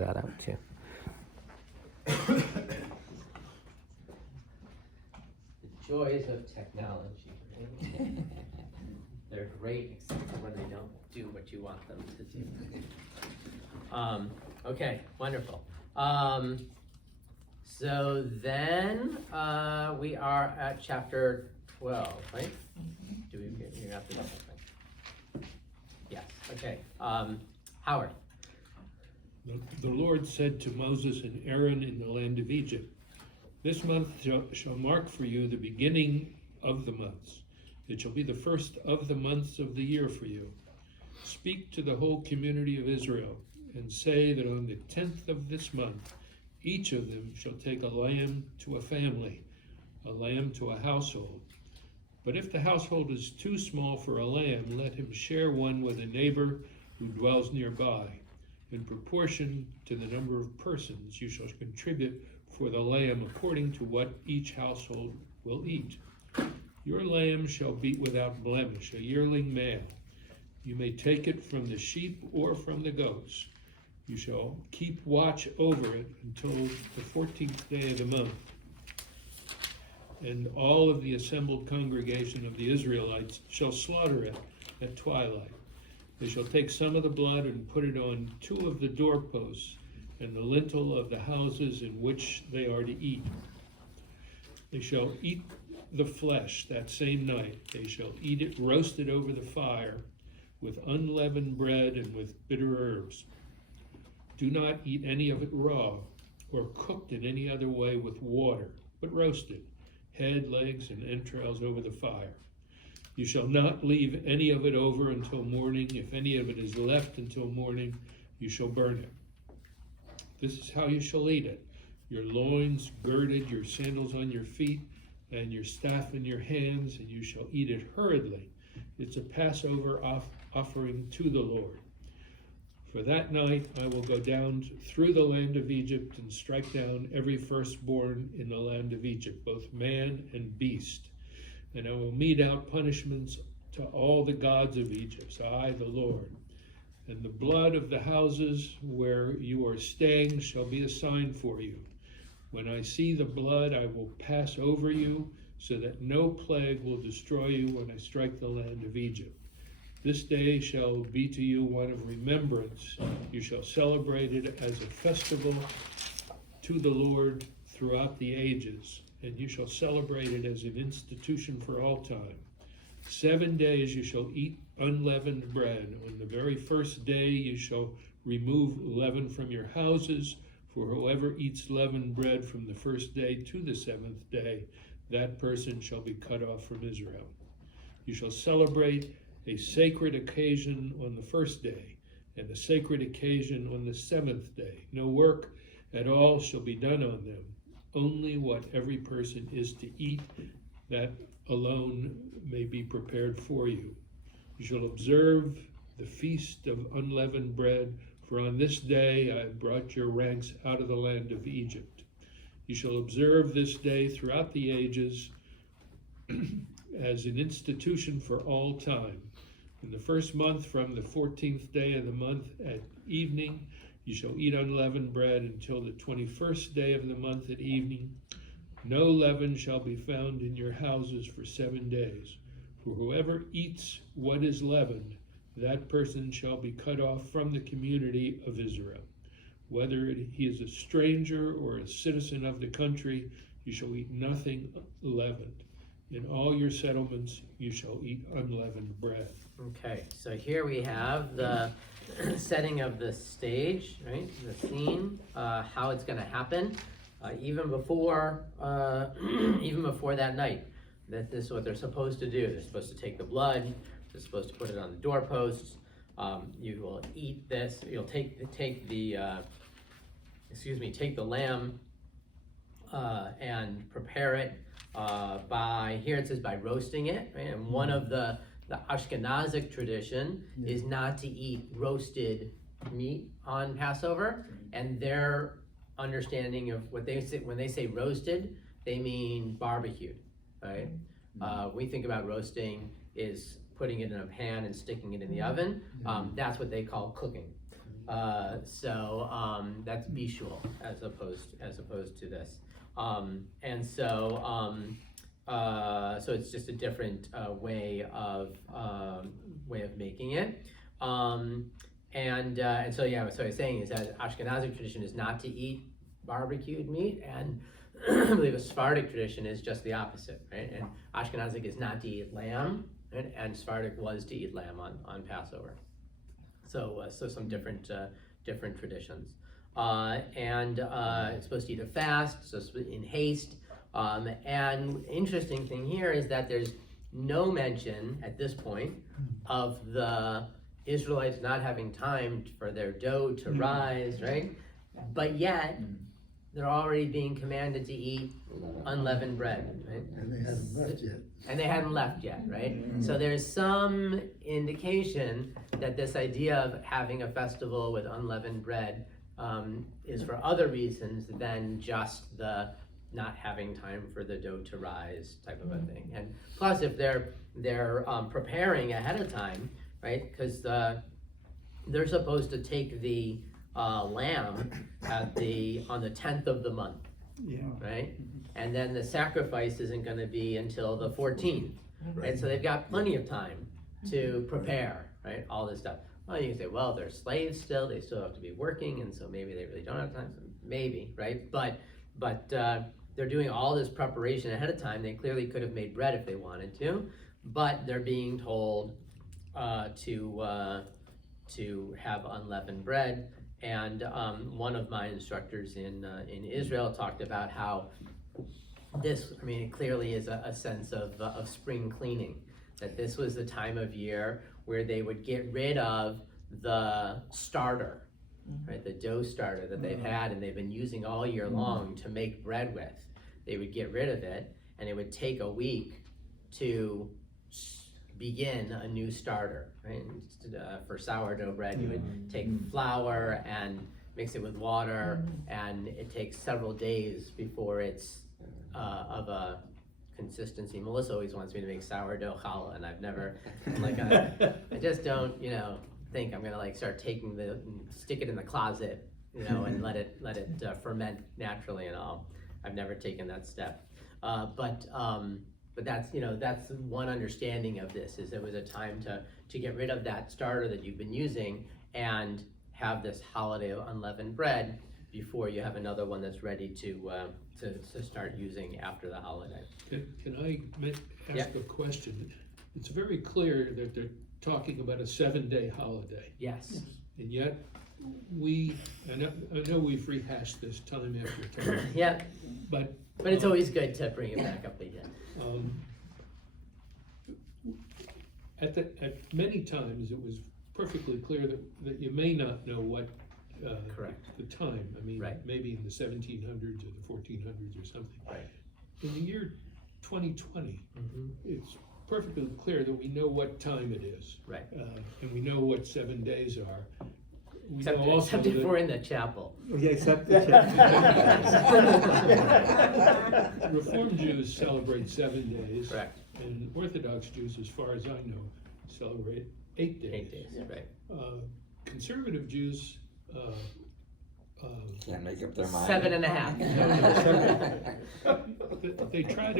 that out too. The joys of technology. Right? They're great except for when they don't do what you want them to do. Okay, wonderful. So then we are at chapter 12, right? Do we? You're after that, right? Yes. Okay. Howard. The Lord said to Moses and Aaron in the land of Egypt, "This month shall mark for you the beginning of the months. It shall be the first of the months of the year for you. Speak to the whole community of Israel and say that on the 10th of this month, each of them shall take a lamb to a family, a lamb to a household. But if the household is too small for a lamb, let him share one with a neighbor who dwells nearby. In proportion to the number of persons, you shall contribute for the lamb according to what each household will eat. Your lamb shall be without blemish, a yearling male. You may take it from the sheep or from the goats. You shall keep watch over it until the 14th day of the month. And all of the assembled congregation of the Israelites shall slaughter it at twilight. They shall take some of the blood and put it on 2 of the doorposts and the lintel of the houses in which they are to eat. They shall eat the flesh that same night. They shall eat it roasted over the fire with unleavened bread and with bitter herbs. Do not eat any of it raw or cooked in any other way with water, but roasted, head, legs, and entrails over the fire. You shall not leave any of it over until morning. If any of it is left until morning, you shall burn it. This is how you shall eat it: your loins girded, your sandals on your feet, and your staff in your hands, and you shall eat it hurriedly. It's a Passover offering to the Lord. For that night I will go down through the land of Egypt and strike down every firstborn in the land of Egypt, both man and beast. And I will mete out punishments to all the gods of Egypt, so I, the Lord. And the blood of the houses where you are staying shall be a sign for you. When I see the blood, I will pass over you, so that no plague will destroy you when I strike the land of Egypt. This day shall be to you one of remembrance. You shall celebrate it as a festival to the Lord throughout the ages, and you shall celebrate it as an institution for all time. 7 days you shall eat unleavened bread. On the very first day you shall remove leaven from your houses, for whoever eats leavened bread from the first day to the 7th day, that person shall be cut off from Israel. You shall celebrate a sacred occasion on the first day, and a sacred occasion on the 7th day. No work at all shall be done on them. Only what every person is to eat, that alone may be prepared for you. You shall observe the feast of unleavened bread, for on this day I brought your ranks out of the land of Egypt. You shall observe this day throughout the ages as an institution for all time. In the first month, from the 14th day of the month at evening, you shall eat unleavened bread until the 21st day of the month at evening. No leaven shall be found in your houses for 7 days. For whoever eats what is leavened, that person shall be cut off from the community of Israel. Whether he is a stranger or a citizen of the country, you shall eat nothing leavened. In all your settlements you shall eat unleavened bread. Okay, so here we have the setting of the stage, right? The scene, how it's going to happen, even before that night. That this is what they're supposed to do. They're supposed to take the blood. They're supposed to put it on the doorposts. You will eat this. You'll take the lamb and prepare it by, here it says by roasting it, right? And one of the Ashkenazic tradition is not to eat roasted meat on Passover, and their understanding of what they say, when they say roasted, they mean barbecued, right? We think about roasting is putting it in a pan and sticking it in the oven. That's what they call cooking. That's Bishul as opposed to this. So it's just a different way of making it. So I was saying is that Ashkenazic tradition is not to eat barbecued meat, and I believe a Sephardic tradition is just the opposite, right? And Ashkenazic is not to eat lamb, right? And Sephardic was to eat lamb on Passover. So some different traditions. It's supposed to eat a fast, so it's in haste. And interesting thing here is that there's no mention at this point of the Israelites not having time for their dough to rise, right? But yet, they're already being commanded to eat unleavened bread, right? And they hadn't left yet. And they hadn't left yet, right? So there's some indication that this idea of having a festival with unleavened bread is for other reasons than just the not having time for the dough to rise type of a thing. And plus, if they're preparing ahead of time, right? Because they're supposed to take the lamb on the 10th of the month, right? And then the sacrifice isn't going to be until the 14th, right? So they've got plenty of time to prepare, right? All this stuff. Well, you can say, well, they're slaves still; they still have to be working, and so maybe they really don't have time. So maybe, right? But they're doing all this preparation ahead of time. They clearly could have made bread if they wanted to, but they're being told to have unleavened bread. And one of my instructors in Israel talked about how this, it clearly is a sense of spring cleaning, that this was the time of year where they would get rid of the starter, right, the dough starter that they've had and they've been using all year long to make bread with. They would get rid of it, and it would take a week to begin a new starter, right? For sourdough bread, you would take flour and mix it with water, and it takes several days before it's of a consistency. Melissa always wants me to make sourdough challah, and I've never, I just don't, think I'm gonna start taking stick it in the closet, and let it ferment naturally and all. I've never taken that step, but that's that's one understanding of this, is it was a time to get rid of that starter that you've been using and have this holiday of unleavened bread before you have another one that's ready to start using after the holiday. Can I ask a question? It's very clear that they're talking about a 7-day holiday. Yes. And yet, I know we've rehashed this time after time. Yeah. But it's always good to bring it back up again. At many times, it was perfectly clear that you may not know what Correct. the time. Right. Maybe in the 1700s or the 1400s or something. Right. In the year 2020, it's perfectly clear that we know what time it is. Right. And we know what 7 days are. We Except, know also except if we're in the chapel. Yeah, except the Reform Jews celebrate 7 days. Correct. And Orthodox Jews, as far as I know, celebrate 8 days. 8 days, right. Conservative Jews Can't make up their mind. 7.5. they try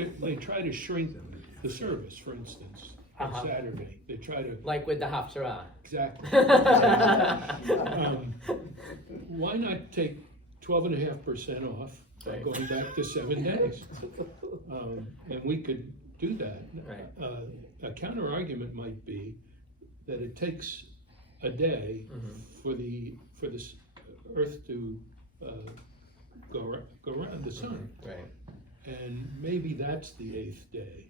to shrink the service, for instance, on Saturday. They try to Like with the Haftarah. exactly. Why not take 12.5% off, Right. going back to 7 days? And we could do that. Right. A counter argument might be that it takes a day for this Earth to go around the sun, Right. and maybe that's the 8th day,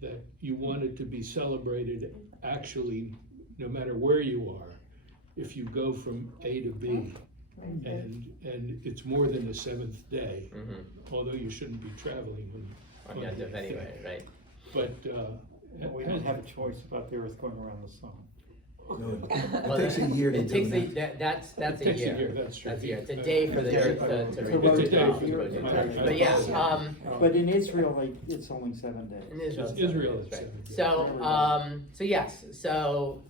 that you want it to be celebrated actually no matter where you are, if you go from A to B, and it's more than the 7th day, although you shouldn't be traveling On Yom Tov anyway, right. But We don't have a choice about the Earth going around the sun. No, Well, it takes a year to It takes do that. that's It a takes a year. year, that's true. That's a year. It's a day for the Earth to It's a renew. It's a day for the- But yeah, But in Israel, it's only 7 days. in Israel, Israel is right. 7 days. So yes, so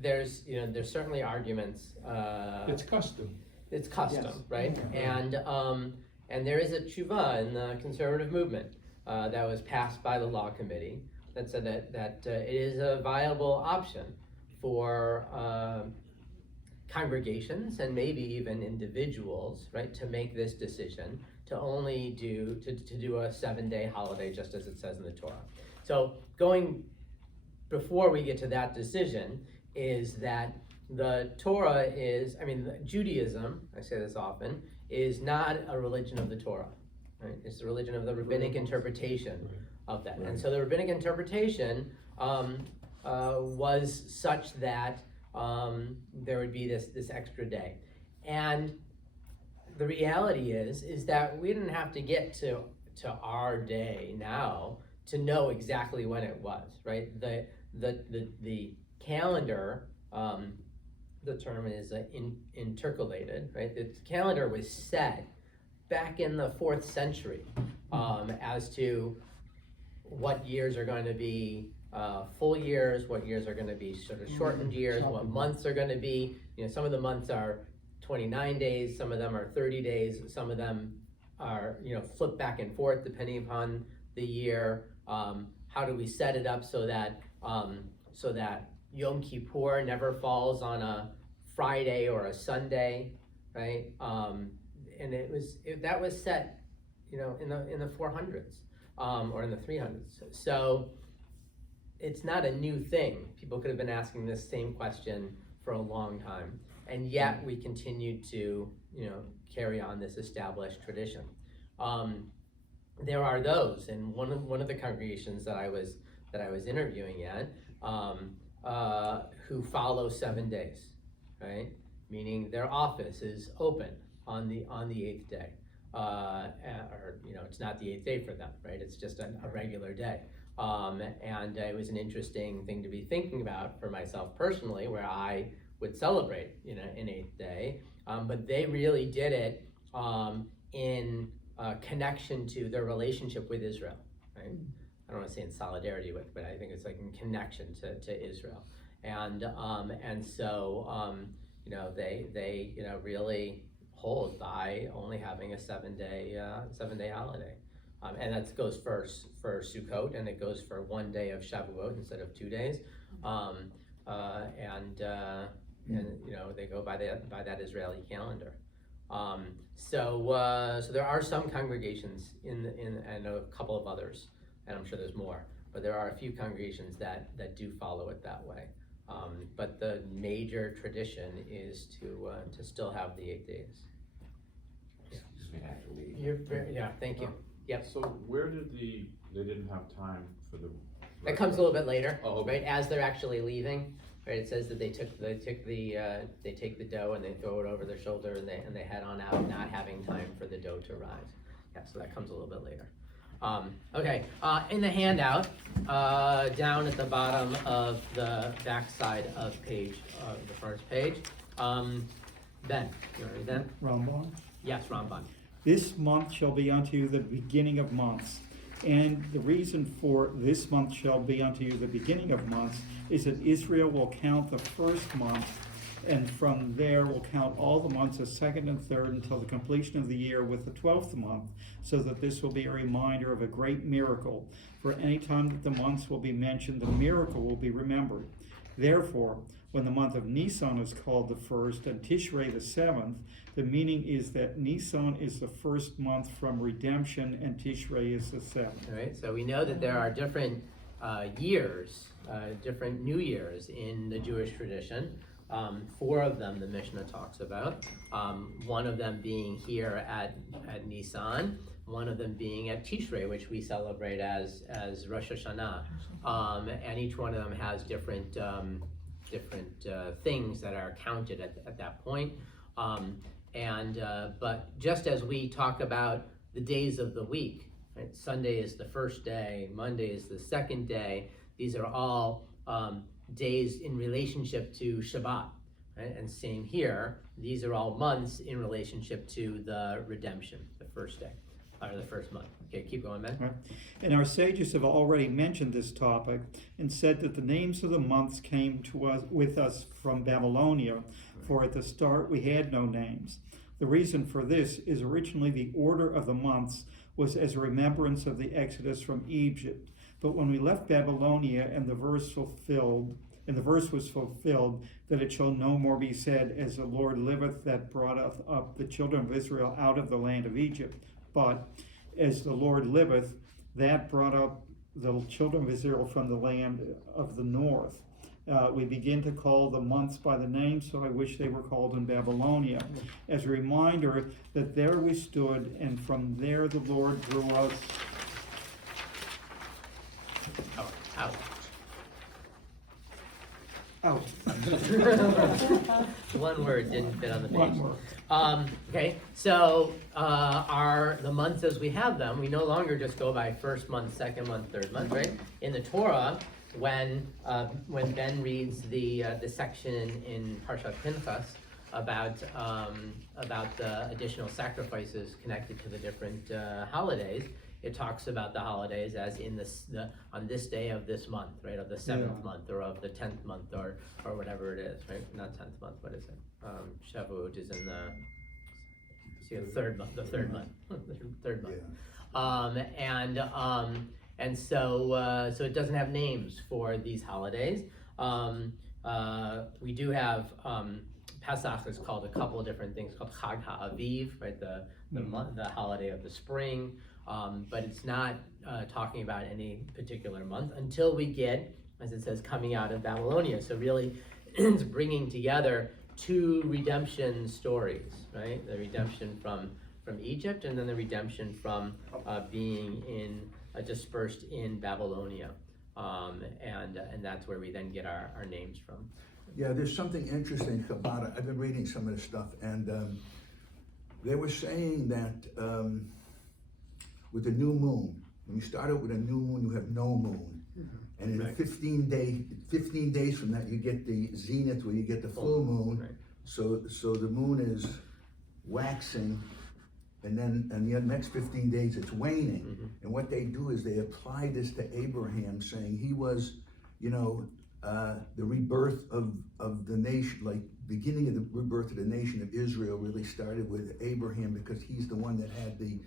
there's certainly arguments. It's custom. It's custom, Yes. right? And there is a tshuva in the conservative movement that was passed by the law committee that said that it is a viable option for congregations and maybe even individuals, right, to make this decision to only do a 7-day holiday, just as it says in the Torah. So before we get to that decision, is that the Torah is, Judaism, I say this often, is not a religion of the Torah, right? It's the religion of the rabbinic interpretation of that. And so the rabbinic interpretation was such that there would be this extra day. And the reality is that we didn't have to get to our day now to know exactly when it was, right? The calendar, the term is intercalated, right? The calendar was set back in the 4th century as to what years are going to be full years, what years are going to be sort of shortened years, what months are going to be. Some of the months are 29 days, some of them are 30 days, some of them are flip back and forth depending upon the year. How do we set it up so that Yom Kippur never falls on a Friday or a Sunday, right? And that was set, in the 400s or in the 300s. So it's not a new thing. People could have been asking this same question for a long time, and yet we continued to, carry on this established tradition. There are those, and one of the congregations that I was interviewing at, who follow 7 days, right? Meaning their office is open on the 8th day, or it's not the 8th day for them, right? It's just a regular day. And it was an interesting thing to be thinking about for myself personally, where I would celebrate, an 8th day, but they really did it in connection to their relationship with Israel, right? I don't want to say in solidarity with, but I think it's like in connection to Israel, and so they really hold by only having a 7-day holiday. And that goes for Sukkot, and it goes for 1 day of Shavuot instead of 2 days, and they go by that Israeli calendar. So there are some congregations I know a couple of others, and I'm sure there's more, but there are a few congregations that do follow it that way. But the major tradition is to still have the 8 days. Thank you. Yep. So where did they didn't have time for the. That comes a little bit later, Oh, okay. right? As they're actually leaving, right? It says that they take the dough and they throw it over their shoulder and they head on out, not having time for the dough to rise. Yeah, so that comes a little bit later. Okay, in the handout, down at the bottom of the back side of the first page, Ben, you want to read that? Rambam. Yes, Ramban. This month shall be unto you the beginning of months. And the reason for this month shall be unto you the beginning of months is that Israel will count the first month, and from there will count all the months as second and third until the completion of the year with the 12th month, so that this will be a reminder of a great miracle. For any time that the months will be mentioned, the miracle will be remembered. Therefore, when the month of Nisan is called the first and Tishrei the 7th, the meaning is that Nisan is the first month from redemption and Tishrei is the 7th. All right, so we know that there are different years, different New Years in the Jewish tradition. 4 of them the Mishnah talks about. One of them being here at Nisan, one of them being at Tishrei, which we celebrate as Rosh Hashanah. And each one of them has different things that are counted at that point. But just as we talk about the days of the week, right? Sunday is the first day, Monday is the second day. These are all days in relationship to Shabbat, right? And same here, these are all months in relationship to the redemption, the first day. or the first month. Okay, keep going, Ben. Right. And our sages have already mentioned this topic and said that the names of the months came to us with us from Babylonia, for at the start we had no names. The reason for this is originally the order of the months was as a remembrance of the exodus from Egypt. But when we left Babylonia and the verse was fulfilled, that it shall no more be said, as the Lord liveth, that brought up the children of Israel out of the land of Egypt. But as the Lord liveth, that brought up the children of Israel from the land of the north. We begin to call the months by the name, so I wish they were called in Babylonia, as a reminder that there we stood, and from there the Lord drew us Out. out. One word didn't fit on the page. One word. Okay, so the months as we have them, we no longer just go by first month, second month, third month, right? In the Torah, when Ben reads the section in Parshat Pinchas about the additional sacrifices connected to the different holidays, it talks about the holidays as in on this day of this month, right, of the seventh month or of the 10th month or whatever it is, right? Not 10th month, what is it? Shavuot is in the third month, the third month, and so it doesn't have names for these holidays. We do have Pesach is called a couple of different things, called Chag HaAviv, right, the holiday of the spring. But it's not talking about any particular month until we get, as it says, coming out of Babylonia. So really, it's bringing together two redemption stories, right? The redemption from Egypt, and then the redemption from being dispersed in Babylonia, and that's where we then get our names from. Yeah, there's something interesting about it. I've been reading some of this stuff, and they were saying that with the new moon, when you start out with a new moon, you have no moon. And in 15 days from that, you get the zenith, where you get the full moon. Right. So the moon is waxing, and then the next 15 days it's waning. And what they do is they apply this to Abraham, saying he was, the rebirth of the nation, like beginning of the rebirth of the nation of Israel really started with Abraham, because he's the one that had the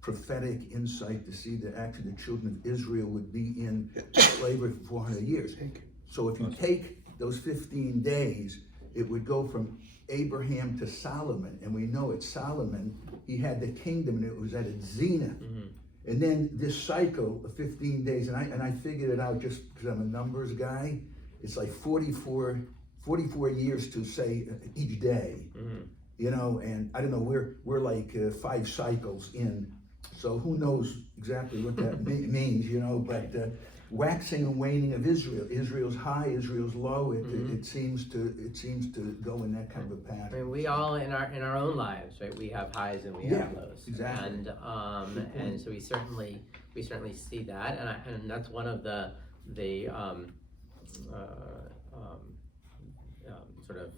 prophetic insight to see that actually the children of Israel would be in slavery for 400 years. So if you take those 15 days, it would go from Abraham to Solomon, and we know it's Solomon, he had the kingdom and it was at its zenith. And then this cycle of 15 days, and I figured it out just because I'm a numbers guy, it's like 44 years to say each day, and I don't know, we're like 5 cycles in. So who knows exactly what that means, but waxing and waning of Israel. Israel's high, Israel's low. It seems to go in that kind of a pattern. I mean, we all in our own lives, right? We have highs and we have lows. Exactly. And so we certainly see that, and that's one of the sort of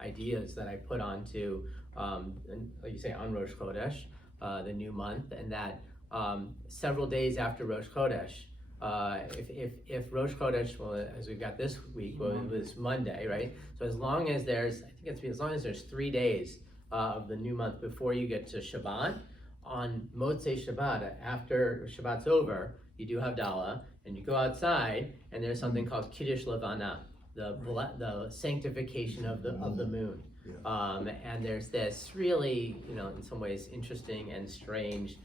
ideas that I put onto, and like you say, on Rosh Chodesh, the new month, and that several days after Rosh Chodesh, if Rosh Chodesh, well, as we've got this week, was Monday, right? So as long as there's 3 days of the new month before you get to Shabbat, on Motzei Shabbat, after Shabbat's over, you do Havdalah, and you go outside, and there's something called Kiddush Levana, the sanctification of the moon. And there's this really, in some ways interesting and strange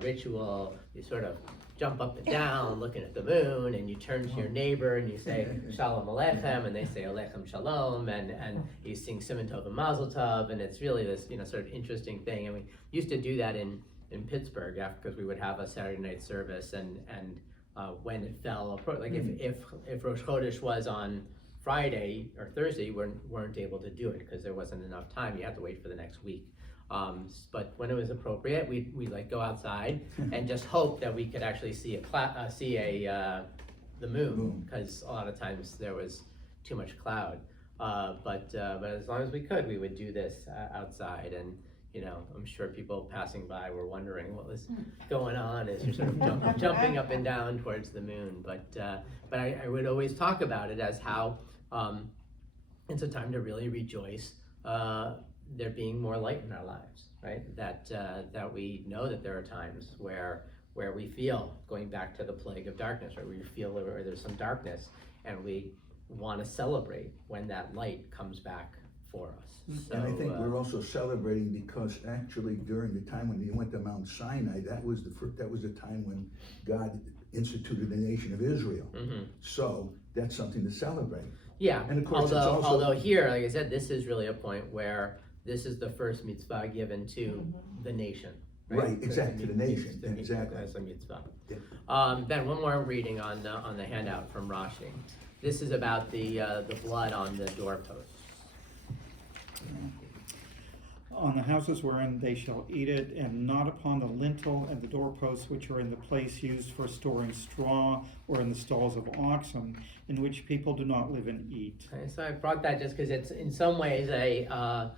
ritual. You sort of jump up and down looking at the moon, and you turn to your neighbor and you say Shalom Aleichem, and they say Aleichem Shalom, and you sing Siman Tov and Mazel Tov, and it's really this sort of interesting thing. And we used to do that in Pittsburgh, because we would have a Saturday night service, and when it fell, like if Rosh Chodesh was on Friday or Thursday, we weren't able to do it because there wasn't enough time. You had to wait for the next week. But when it was appropriate, we like go outside and just hope that we could actually see the moon, because a lot of times there was too much cloud. But as long as we could, we would do this outside. And you know, I'm sure people passing by were wondering what was going on as you're sort of jumping up and down towards the moon. But I would always talk about it as how it's a time to really rejoice there being more light in our lives, right? That we know that there are times where we feel, going back to the plague of darkness, right? Where you feel where there's some darkness, and we want to celebrate when that light comes back for us. So, And I think we're also celebrating because actually during the time when you went to Mount Sinai, that was the time when God instituted the nation of Israel. mhm. So that's something to celebrate. Yeah, And of course, it's also- although here, like I said, this is really a point where this is the first mitzvah given to the nation. Right, exactly, to the nation, To the- exactly. As a mitzvah. Yeah. Ben, one more reading on the handout from Rashi. This is about the blood on the doorposts. On the houses wherein they shall eat it, and not upon the lintel and the doorposts which are in the place used for storing straw, or in the stalls of oxen, in which people do not live and eat. Okay, so I brought that just because it's in some ways the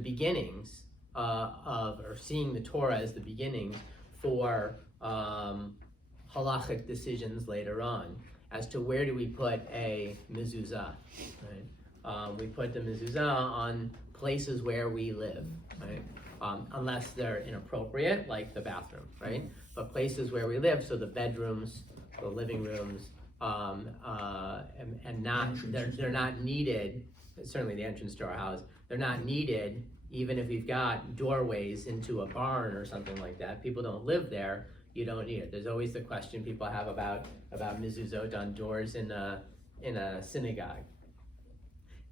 beginnings or seeing the Torah as the beginnings for halachic decisions later on as to where do we put a mezuzah, right? We put the mezuzah on places where we live, right? Unless they're inappropriate, like the bathroom, right? But places where we live, so the bedrooms, the living rooms, and not they're not needed. Certainly, the entrance to our house, they're not needed. Even if we've got doorways into a barn or something like that, people don't live there. You don't need it. There's always the question people have about mezuzot on doors in a synagogue.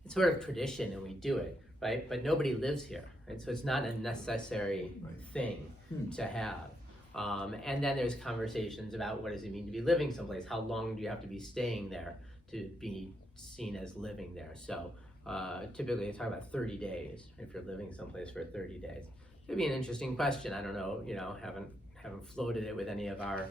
It's sort of tradition, and we do it, right? But nobody lives here, right? So it's not a necessary thing to have. And then there's conversations about what does it mean to be living someplace? How long do you have to be staying there to be seen as living there? So typically, they talk about 30 days if you're living someplace for 30 days. It'd be an interesting question. I don't know. You know, haven't floated it with any of our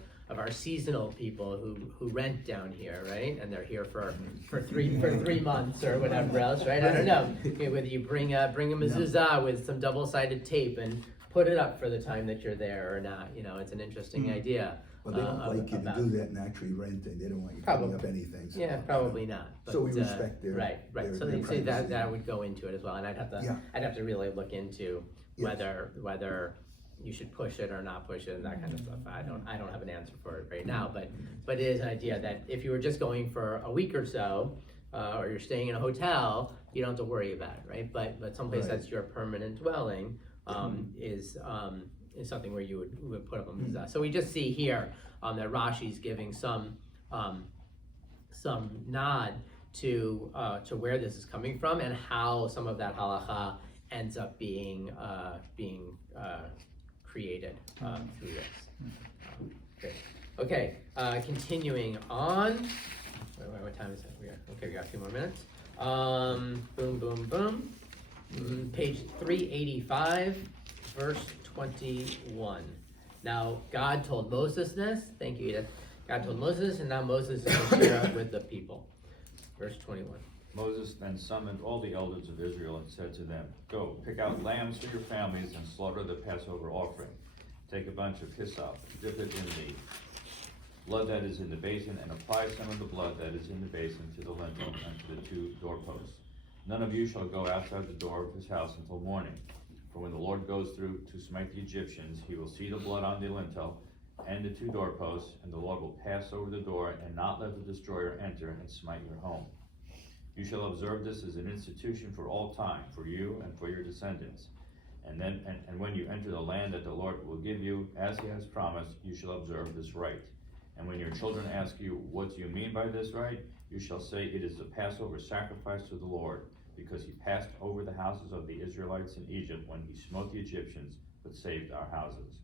seasonal people who rent down here, right? And they're here for 3 months or whatever else, right? I don't know. Okay, whether you bring a mezuzah with some double-sided tape and put it up for the time that you're there or not. You know, it's an interesting idea. Well, they don't like you to about- do that and actually rent it. They don't want you putting up Probably. anything. so, Yeah, probably not. So we but, respect their right. their- So their they say privacy. that would go into it as well, and I'd have to really look into Yes. whether you should push it or not push it and that kind of stuff. I don't have an answer for it right now, but it is an idea that if you were just going for a week or so, or you're staying in a hotel, you don't have to worry about it, right? But someplace Right. that's your permanent dwelling is something where you would put up a mezuzah. So we just see here that Rashi's giving some nod to where this is coming from and how some of that halacha ends up being created through this. Good. Okay, continuing on. What time is it? We got a few more minutes. Boom, boom, boom. Page 385, verse 21. Now, God told Moses this. Thank you, Edith. God told Moses, and now Moses is going to share it with the people. Verse 21. Moses then summoned all the elders of Israel and said to them, "Go, pick out lambs for your families and slaughter the Passover offering. Take a bunch of hyssop, dip it in the blood that is in the basin, and apply some of the blood that is in the basin to the lintel and to the 2 doorposts. None of you shall go outside the door of his house until morning. For when the Lord goes through to smite the Egyptians, he will see the blood on the lintel and the 2 doorposts, and the Lord will pass over the door and not let the destroyer enter and smite your home. You shall observe this as an institution for all time, for you and for your descendants. And when you enter the land that the Lord will give you, as he has promised, you shall observe this rite. And when your children ask you, what do you mean by this rite? You shall say, it is the Passover sacrifice to the Lord, because he passed over the houses of the Israelites in Egypt when he smote the Egyptians, but saved our houses.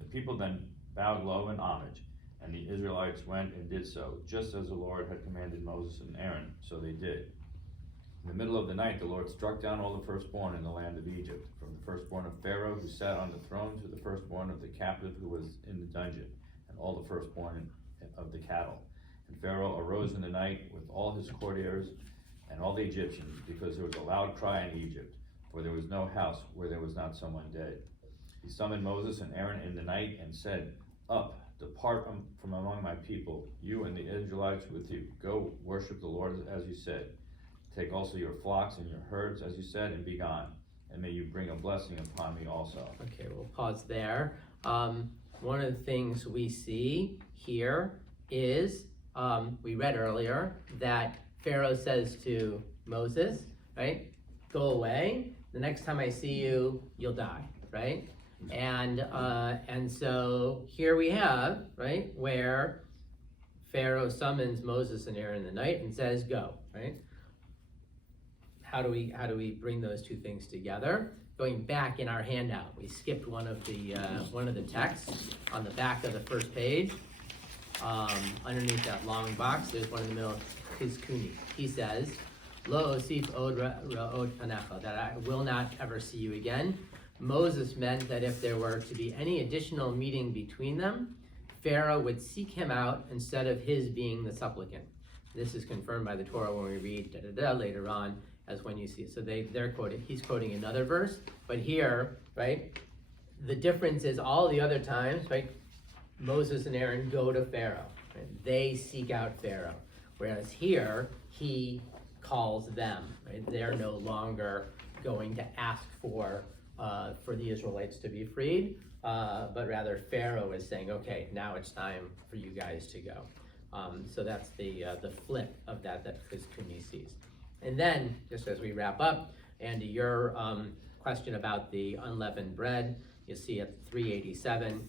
The people then bowed low in homage, and the Israelites went and did so, just as the Lord had commanded Moses and Aaron, so they did. In the middle of the night, the Lord struck down all the firstborn in the land of Egypt, from the firstborn of Pharaoh who sat on the throne to the firstborn of the captive who was in the dungeon, and all the firstborn of the cattle. And Pharaoh arose in the night with all his courtiers and all the Egyptians, because there was a loud cry in Egypt. for there was no house where there was not someone dead. He summoned Moses and Aaron in the night and said, Up, depart from among my people, you and the Israelites with you. Go worship the Lord as you said. Take also your flocks and your herds as you said, and be gone. And may you bring a blessing upon me also. Okay, we'll pause there. One of the things we see here is, we read earlier that Pharaoh says to Moses, right, go away. The next time I see you, you'll die, right? And so here we have, right, where Pharaoh summons Moses and Aaron in the night and says, go, right? How do we bring those two things together? Going back in our handout, we skipped one of the texts on the back of the first page. Underneath that long box, there's one in the middle, Chizkuni. He says, Lo osif od ra'od panecha, that I will not ever see you again. Moses meant that if there were to be any additional meeting between them, Pharaoh would seek him out instead of his being the supplicant. This is confirmed by the Torah when we read later on, as when you see it. So they're quoting, he's quoting another verse, but here, right, the difference is all the other times, right, Moses and Aaron go to Pharaoh, right? They seek out Pharaoh, whereas here, he calls them, right? They're no longer going to ask for the Israelites to be freed, but rather Pharaoh is saying, okay, now it's time for you guys to go. So that's the flip of that Chizkuni sees. And then, just as we wrap up, Andy, your question about the unleavened bread, you see at 387,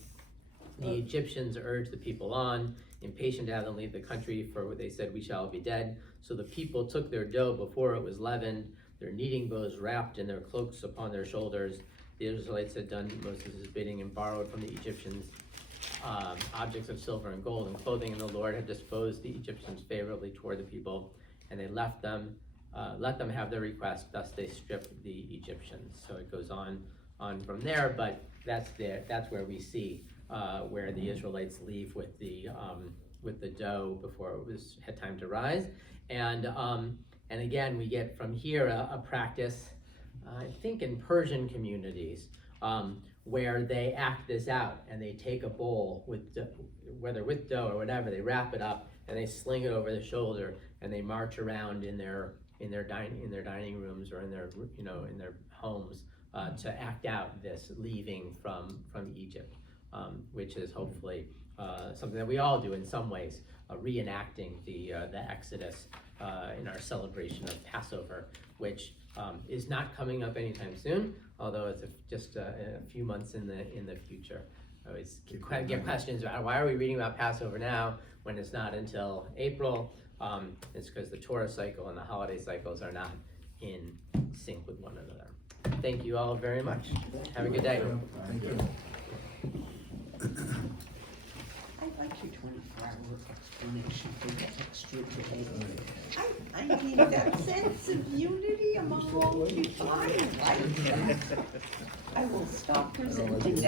the Egyptians urged the people on, impatient to have them leave the country, for they said, we shall be dead. So the people took their dough before it was leavened, their kneading bowls wrapped in their cloaks upon their shoulders. The Israelites had done Moses' bidding and borrowed from the Egyptians objects of silver and gold and clothing, and the Lord had disposed the Egyptians favorably toward the people, and they let them have their request, thus they stripped the Egyptians. So it goes on from there, but that's where we see where the Israelites leave with the dough before it had time to rise. And again, we get from here a practice, I think in Persian communities, where they act this out and they take a bowl with whether with dough or whatever, they wrap it up and they sling it over the shoulder and they march around in their dining rooms or in their homes to act out this leaving from Egypt, which is hopefully something that we all do in some ways, reenacting the Exodus in our celebration of Passover, which is not coming up anytime soon, although it's just a few months in the future. I always get questions about why are we reading about Passover now when it's not until April. It's because the Torah cycle and the holiday cycles are not in sync with one another. Thank you all very much. Have a good day. Thank you. I like your 24-hour explanation for the extra day. I mean, that sense of unity among all people, I like that. I will stop presenting